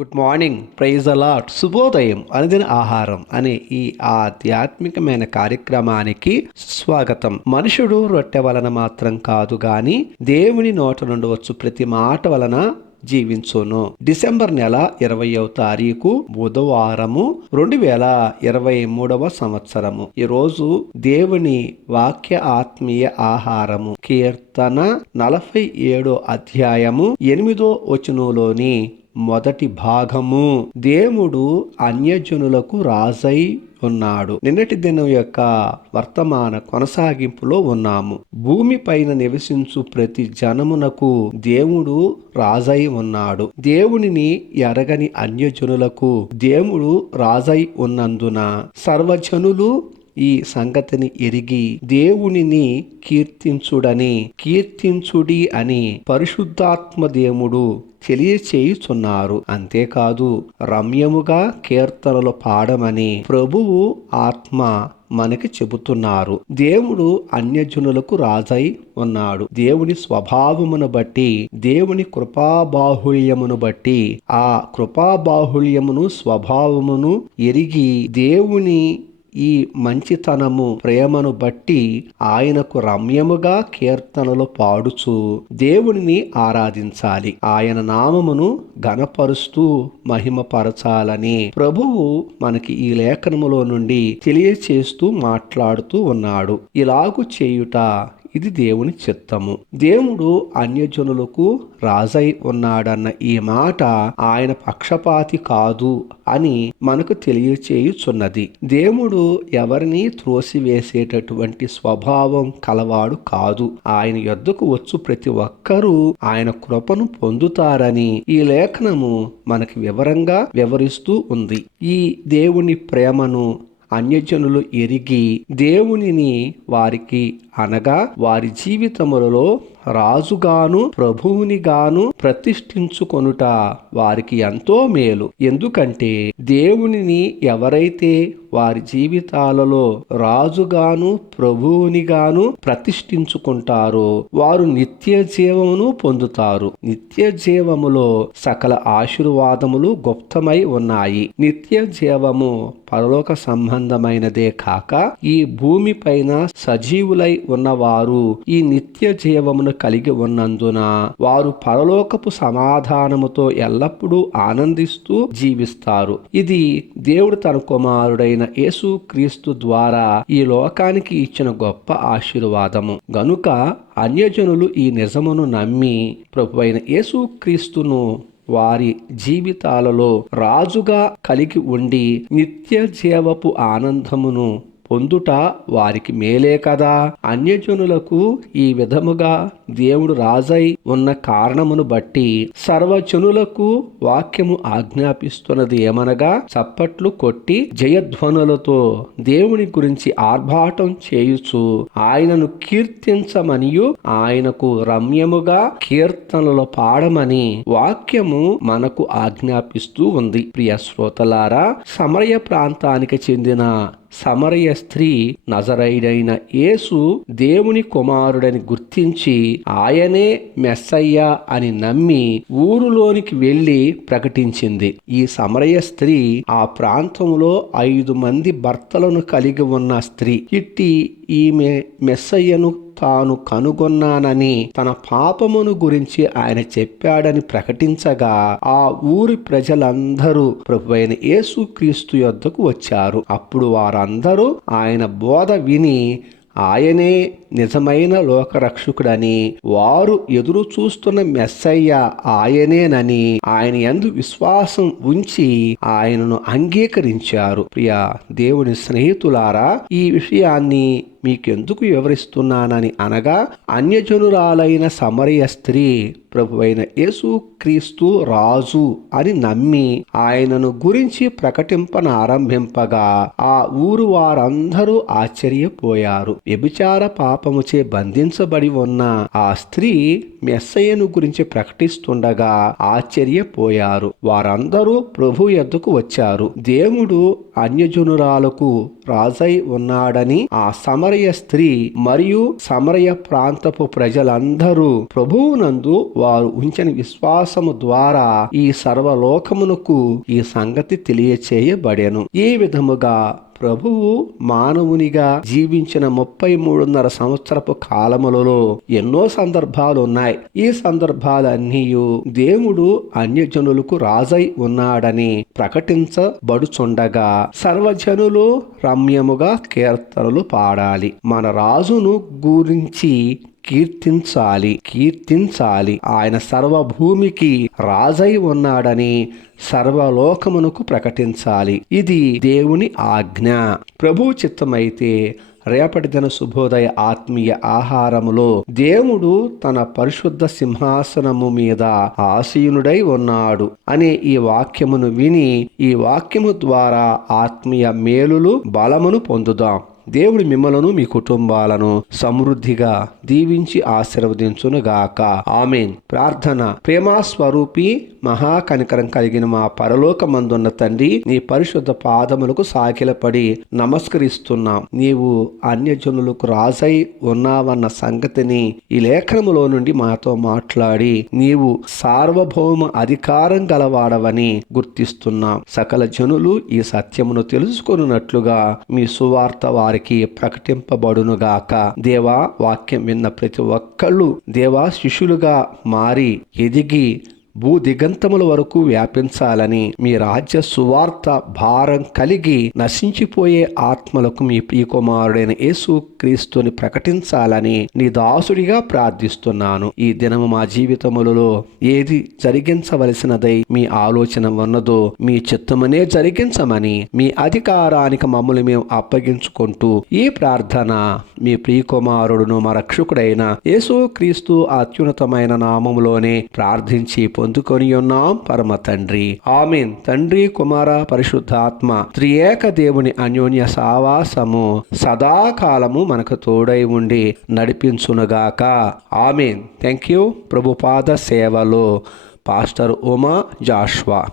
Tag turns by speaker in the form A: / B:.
A: Good morning praise allot శుభోదయం అనుదిన ఆహారం అనే ఈ ఆధ్యాత్మికమైన కార్యక్రమానికి స్వాగతం. మనుషుడు రొట్టె వలన మాత్రం కాదు గాని దేవుని నోట నుండి వచ్చు ప్రతి మాట వలన జీవించును. డిసెంబర్ నెల ఇరవయవ తారీఖు బుధవారము రెండు వేల ఇరవై మూడవ సంవత్సరము. ఈరోజు దేవుని వాక్య ఆత్మీయ ఆహారము. కీర్తన నలభై ఏడో అధ్యాయము ఎనిమిదో వచనంలోని మొదటి భాగము. దేవుడు అన్యజనులకు రాజై ఉన్నాడు. నిన్నటి దినం యొక్క వర్తమాన కొనసాగింపులో ఉన్నాము. భూమి పైన నివసించు ప్రతి జనమునకు దేవుడు రాజై ఉన్నాడు. దేవునిని ఎరగని అన్యజనులకు దేవుడు రాజై ఉన్నందున సర్వజనులు ఈ సంగతిని ఎరిగి దేవునిని కీర్తించుడని కీర్తించుడి అని పరిశుద్ధాత్మ దేవుడు తెలియచేయుచున్నారు. అంతేకాదు రమ్యముగా కీర్తనలు పాడమని ప్రభువు ఆత్మ మనకి చెబుతున్నారు. దేవుడు అన్యజనులకు రాజై ఉన్నాడు. దేవుని స్వభావమును బట్టి దేవుని కృపాబాహుళ్యమును బట్టి ఆ కృపాబాహుళ్యమును స్వభావమును ఎరిగి దేవుని ఈ మంచితనము ప్రేమను బట్టి ఆయనకు రమ్యముగా కీర్తనలు పాడుచు దేవునిని ఆరాధించాలి. ఆయన నామమును గణపరుస్తూ మహిమపరచాలని ప్రభువు మనకి ఈ లేఖనములో నుండి తెలియచేస్తూ మాట్లాడుతూ ఉన్నాడు. ఇలాగు చేయుట ఇది దేవుని చిత్తము. దేవుడు అన్యజనులకు రాజై ఉన్నాడన్న ఈ మాట ఆయన పక్షపాతి కాదు అని మనకు తెలియచేయుచున్నది. దేవుడు ఎవరిని త్రోసివేసేటటువంటి స్వభావం కలవాడు కాదు. ఆయన యొద్దకు వచ్చు ప్రతి ఒక్కరూ ఆయన కృపను పొందుతారని ఈ లేఖనము మనకి వివరంగా వివరిస్తూ ఉంది. ఈ దేవుని ప్రేమను అన్యజనులు ఎరిగి దేవునిని వారికి అనగా వారి జీవితములలో రాజుగాను ప్రభువునిగాను ప్రతిష్ఠించుకొనుట వారికి ఎంతో మేలు. ఎందుకంటే దేవునిని ఎవరైతే వారి జీవితాలలో రాజుగాను ప్రభువునిగాను ప్రతిష్ఠించుకుంటారో. వారు నిత్య జీవమును పొందుతారు. నిత్య జీవములో సకల ఆశీర్వాదములు గుప్తమై ఉన్నాయి. నిత్య జీవము పరలోక సంబంధమైనదే కాక ఈ భూమి పైన సజీవులై ఉన్నవారు ఈ నిత్య జీవమును కలిగి ఉన్నందున వారు పరలోకపు సమాధానముతో ఎల్లప్పుడూ ఆనందిస్తూ జీవిస్తారు. ఇది దేవుడు తన కుమారుడైన యేసు క్రీస్తు ద్వారా ఈ లోకానికి ఇచ్చిన గొప్ప ఆశీర్వాదము. గనుక అన్యజనులు ఈ నిజమును నమ్మి ప్రభు అయిన యేసు క్రీస్తును వారి జీవితాలలో రాజుగా కలిగి ఉండి నిత్య జీవపు ఆనందమును పొందుట వారికి మేలే కదా. అన్యజనులకు ఈ విధముగా దేవుడు రాజై ఉన్న కారణమును బట్టి సర్వజనులకు వాక్యము ఆజ్ఞాపిస్తున్నది ఏమనగా చప్పట్లు కొట్టి జయధ్వనులతో దేవుని గురించి ఆర్భాటం చేయుచు ఆయనను కీర్తించమనియు ఆయనకు రమ్యముగా కీర్తనలు పాడమని వాక్యము మనకు ఆజ్ఞాపిస్తూ ఉంది. ప్రియ శ్రోతలారా సమరయ ప్రాంతానికి చెందిన సమరయ స్త్రీ నజరైడైన యేసు దేవుని కుమారుడని గుర్తించి ఆయనే మెస్సయ్య అని నమ్మి ఊరులోనికి వెళ్ళి ప్రకటించింది. ఈ సమరయ స్త్రీ ఆ ప్రాంతంలో ఐదు మంది భర్తలను కలిగి ఉన్న స్త్రీ. ఇట్టి ఈమె మెస్సయ్యను తాను కనుగొన్నానని తన పాపమును గురించి ఆయన చెప్పాడని ప్రకటించగా ఆ ఊరి ప్రజలందరూ ప్రభు అయిన యేసుక్రీస్తు యొద్దకు వచ్చారు. అప్పుడు వారందరూ ఆయన బోధ విని ఆయనే నిజమైన లోకరక్షకుడని వారు ఎదురు చూస్తున్న మెస్సయ్య ఆయనేనని ఆయన ఎందు విశ్వాసం ఉంచి ఆయనను అంగీకరించారు. ప్రియ దేవుని స్నేహితులారా ఈ విషయాన్ని మీకెందుకు వివరిస్తున్నానని అనగా అన్యజనురాలైన సమరయ స్త్రీ ప్రభు అయిన యేసు క్రీస్తు రాజు అని నమ్మి ఆయనను గురించి ప్రకటింపన ఆరంభింపగా ఆ ఊరు వారందరూ ఆశ్చర్యపోయారు. వ్యభిచార పాప పాపముచే బంధించబడి ఉన్న ఆ స్త్రీ మెస్సయ్యను గురించి ప్రకటిస్తుండగా ఆశ్చర్యపోయారు. వారందరూ ప్రభు ఎద్దుకు వచ్చారు. దేవుడు అన్యజనురాలకు రాజై ఉన్నాడని ఆ సమరయ స్త్రీ మరియు సమరయ ప్రాంతపు ప్రజలందరూ ప్రభువునందు వారు ఉంచిన విశ్వాసము ద్వారా ఈ సర్వలోకమునకు ఈ సంగతి తెలియచేయబడెను. ఈ విధముగా ప్రభువు మానవునిగా జీవించిన ముప్పై మూడున్నర సంవత్సరపు కాలములలో ఎన్నో సందర్భాలు ఉన్నాయి. ఈ సందర్భాలన్నీ దేవుడు అన్యజనులకు రాజై ఉన్నాడని ప్రకటించబడుచుండగా సర్వజనులు రమ్యముగా కీర్తనలు పాడాలి. మన రాజును గురించి కీర్తించాలి కీర్తించాలి. ఆయన సర్వభూమికి రాజై ఉన్నాడని సర్వలోకమునకు ప్రకటించాలి. ఇది దేవుని ఆజ్ఞ. ప్రభు చిత్తమైతే రేపటి దిన శుభోదయ ఆత్మీయ ఆహారములో దేవుడు తన పరిశుద్ధ సింహాసనము మీద ఆసీనుడై ఉన్నాడు అనే ఈ వాక్యమును విని ఈ వాక్యము ద్వారా ఆత్మీయ మేలులు బలమును పొందుదాం. దేవుడు మిమ్మలను మీ కుటుంబాలను సమృద్ధిగా దీవించి ఆశీర్వదించునుగాక. ఆమెన్. ప్రార్థన. ప్రేమాస్వరూపి మహాకనికరం కలిగిన మా పరలోక మందున్న తండ్రి నీ పరిశుద్ధ పాదములకు సాకిలపడి నమస్కరిస్తున్నాం. నీవు అన్యజనులకు రాజై ఉన్నావన్న సంగతిని ఈ లేఖనములో నుండి మాతో మాట్లాడి నీవు సార్వభౌమ అధికారం గలవాడవని గుర్తిస్తున్నాం. సకల జనులు ఈ సత్యమును తెలుసుకొనున్నట్లుగా మీ సువార్త వారికి ప్రకటింపబడునుగాక. దేవా వాక్యం విన్న ప్రతి ఒక్కళ్ళు దేవా శిష్యులుగా మారి ఎదిగి భూ దిగంతముల వరకు వ్యాపించాలని మీ రాజ్య సువార్త భారం కలిగి నశించిపోయే ఆత్మలకు మీ ప్రియకుమారుడైన యేసు క్రీస్తుని ప్రకటించాలని నీ దాసుడిగా ప్రార్థిస్తున్నాను. ఈ దినము మా జీవితములలో ఏది జరిగించవలసినదై మీ ఆలోచన ఉన్నదో మీ చిత్తమనే జరిగించమని మీ అధికారానికి మమ్మల్ని మేము అప్పగించుకుంటూ ఈ ప్రార్థన మీ ప్రియకుమారుడును మా రక్షకుడైన యేసు క్రీస్తు అత్యున్నతమైన నామములోనే ప్రార్థించి పొందుకొని ఉన్నాం పరమ తండ్రి. ఆమెన్. తండ్రి కుమార పరిశుద్ధాత్మ త్రియేక దేవుని అన్యోన్య సావాసము సదాకాలము మనకు తోడై ఉండి నడిపించునుగాక. ఆమెన్. థ్యాంక్ యూ ప్రభుపాద సేవలో పాస్టర్ ఉమా జాష్వా.